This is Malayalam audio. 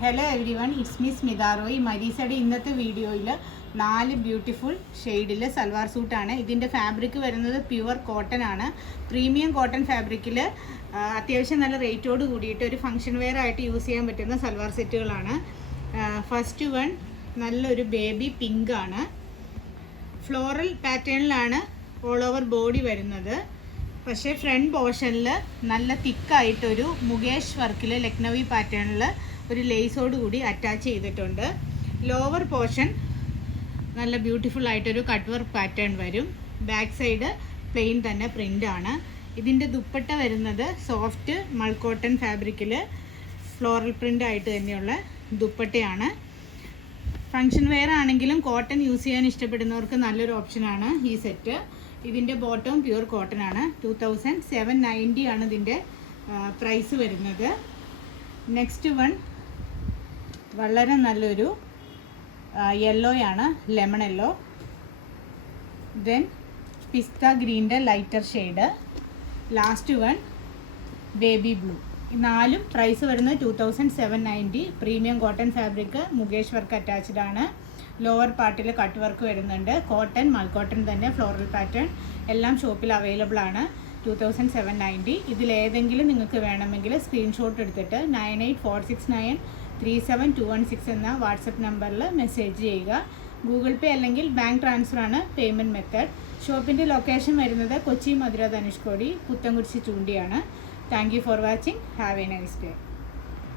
Hello everyone, it's me Smitha Roy. മരീസയുടെ ഇന്നത്തെ വീഡിയോയിൽ 4 ബ്യൂട്ടിഫുൾ ഷെയ്ഡിൽ സൽവാർ സൂട്ടാണ്. ഇതിൻ്റെ ഫാബ്രിക് വരുന്നത് പ്യുവർ കോട്ടൺ ആണ്. പ്രീമിയം കോട്ടൺ ഫാബ്രിക്കിൽ അത്യാവശ്യം നല്ല റേറ്റോട് കൂടിയിട്ട് ഒരു ഫംഗ്ഷൻ വെയർ ആയിട്ട് യൂസ് ചെയ്യാൻ പറ്റുന്ന സൽവാർ സെറ്റുകളാണ്. ഫസ്റ്റ് വൺ നല്ലൊരു ബേബി പിങ്ക് ആണ്. ഫ്ലോറൽ പാറ്റേണിലാണ് ഓൾ ഓവർ ബോഡി വരുന്നത്. പക്ഷേ ഫ്രണ്ട് പോർഷനിൽ നല്ല തിക്കായിട്ടൊരു മുകേഷ് വർക്കിൽ ലക്നവി പാറ്റേണിൽ ഒരു ലേസോട് കൂടി അറ്റാച്ച് ചെയ്തിട്ടുണ്ട്. ലോവർ പോർഷൻ നല്ല ബ്യൂട്ടിഫുൾ ആയിട്ടൊരു കട്ട് വർക്ക് പാറ്റേൺ വരും. ബാക്ക് സൈഡ് പ്ലെയിൻ തന്നെ പ്രിൻ്റ് ആണ്. ഇതിൻ്റെ ദുപ്പട്ട വരുന്നത് സോഫ്റ്റ് മൾക്കോട്ടൺ ഫാബ്രിക്കിൽ ഫ്ലോറൽ പ്രിൻ്റ് ആയിട്ട് തന്നെയുള്ള ദുപ്പട്ടയാണ്. ഫങ്ഷൻ വെയർ ആണെങ്കിലും കോട്ടൺ യൂസ് ചെയ്യാൻ ഇഷ്ടപ്പെടുന്നവർക്ക് നല്ലൊരു ഓപ്ഷനാണ് ഈ സെറ്റ്. ഇതിൻ്റെ ബോട്ടം പ്യുവർ കോട്ടൺ ആണ്. 2790 ആണ് ഇതിൻ്റെ പ്രൈസ് വരുന്നത്. നെക്സ്റ്റ് വൺ വളരെ നല്ലൊരു യെല്ലോയാണ്, ലെമൺ യെല്ലോ. ദെൻ പിസ്ത ഗ്രീൻ്റെ lighter shade. Last one baby blue. ഈ 4 പ്രൈസ് വരുന്നത് 2790. Premium cotton fabric, mukaish work attached ആണ്. ലോവർ പാർട്ടിൽ കട്ട് വർക്ക് വരുന്നുണ്ട്. കോട്ടൺ, മൾക്കോട്ടൺ തന്നെ ഫ്ലോറൽ പാറ്റേൺ എല്ലാം ഷോപ്പിൽ അവൈലബിൾ ആണ്. 2790. ഇതിലേതെങ്കിലും നിങ്ങൾക്ക് വേണമെങ്കിൽ സ്ക്രീൻഷോട്ട് എടുത്തിട്ട് 9846937216 എന്ന വാട്സപ്പ് നമ്പറിൽ മെസ്സേജ് ചെയ്യുക. ഗൂഗിൾ പേ അല്ലെങ്കിൽ ബാങ്ക് ട്രാൻസ്ഫർ ആണ് പേയ്മെൻറ്റ് മെത്തേഡ്. ഷോപ്പിൻ്റെ ലൊക്കേഷൻ വരുന്നത് കൊച്ചി, മധുര, ധനുഷ്കോടി, പുത്തൻകുരിശി, ചൂണ്ടിയാണ്. Thank you for watching. Have a nice day.